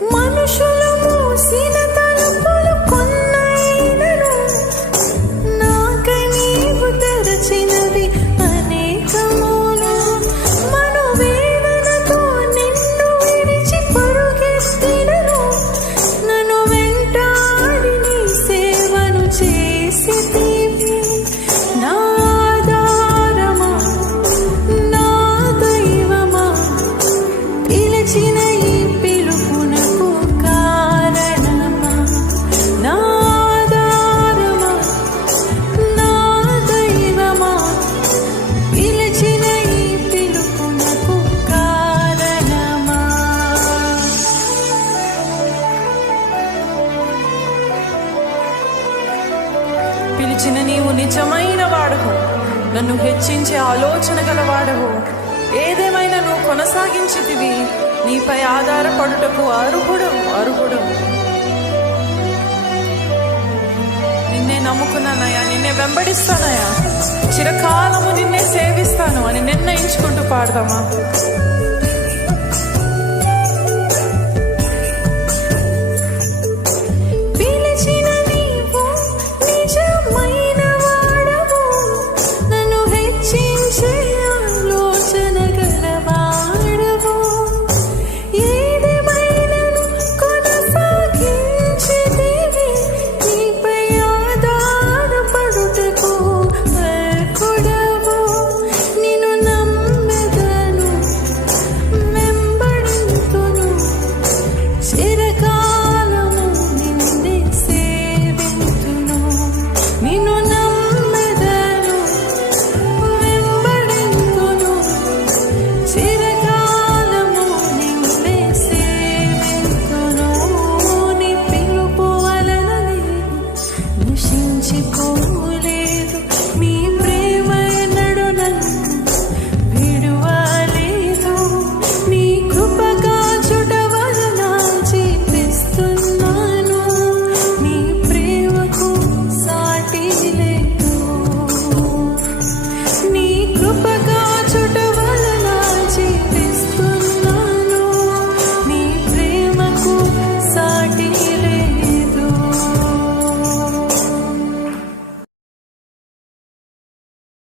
మనుషులు మూసిన తలుపులు కొన్నైనను నాకై నీవు తెరచినవి అనేకములు. మనోవేదనతో నిన్ను విడిచి పరుగెత్తినను నన్ను వెంటాడి నీ సేవను చేసితివి. నా ఆధారమా, నా దైవమా, పిలిచిన ఈ పిలుపునకు కారణమా. నా ఆధారమా, నా దైవమా, పిలిచిన ఈ పిలుపునకు కారణమా. పిలిచిన నీవు నిజమైన వాడవు, నన్ను హెచ్చించే ఆలోచన గలవాడవు. ఏదేమైనా నువ్వు కొనసాగించితివి, నీపై ఆధారపడుటకు అర్హుడు. నిన్నే నమ్ముకున్నానయ్యా, నిన్నే వెంబడిస్తానయ్యా, చిరకాలము నిన్నే సేవిస్తాను అని నిర్ణయించుకుంటూ పాడదామా.